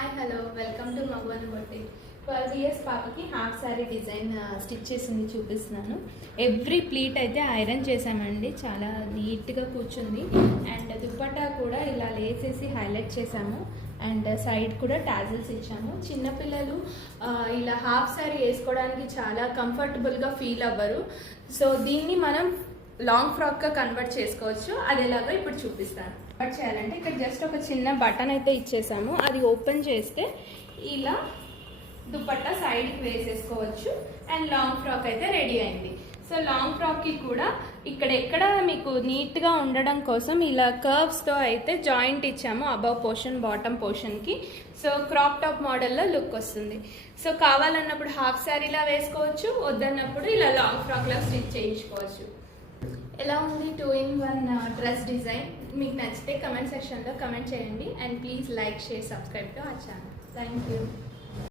Hi hello welcome to Magavan boutique 12 years పాపకి half sari design stitch చేసింది చూపిస్తున్నాను. ఎవ్రీ ప్లీట్ అయితే ఐరన్ చేసామండి, చాలా నీట్గా కూర్చుంది. అండ్ దుపట్టా కూడా ఇలా లేసేసి హైలైట్ చేసాము. అండ్ సైడ్ కూడా టాజిల్స్ ఇచ్చాము. చిన్నపిల్లలు ఇలా హాఫ్ శారీ వేసుకోవడానికి చాలా కంఫర్టబుల్గా ఫీల్ అవ్వరు. సో దీన్ని మనం లాంగ్ ఫ్రాక్గా కన్వర్ట్ చేసుకోవచ్చు. అది ఎలాగో ఇప్పుడు చూపిస్తాను. కన్వర్ట్ చేయాలంటే ఇక్కడ జస్ట్ ఒక చిన్న బటన్ అయితే ఇచ్చేసాము. అది ఓపెన్ చేస్తే ఇలా దుపట్టా సైడ్కి వేసేసుకోవచ్చు. అండ్ లాంగ్ ఫ్రాక్ అయితే రెడీ అయింది. సో లాంగ్ ఫ్రాక్కి కూడా ఇక్కడెక్కడ మీకు నీట్గా ఉండడం కోసం ఇలా కర్వ్స్తో అయితే జాయింట్ ఇచ్చాము అబవ్ పోర్షన్ బాటమ్ పోర్షన్కి. సో క్రాప్ టాప్ మోడల్లో లుక్ వస్తుంది. సో కావాలన్నప్పుడు హాఫ్ శారీలా వేసుకోవచ్చు, వద్దన్నప్పుడు ఇలా లాంగ్ ఫ్రాక్లా స్టిచ్ చేయించుకోవచ్చు. ఎలా ఉంది 2-in-1 డ్రెస్ డిజైన్? మీకు నచ్చితే కమెంట్ సెక్షన్లో కమెంట్ చేయండి. And please like, share, subscribe to our channel. Thank you.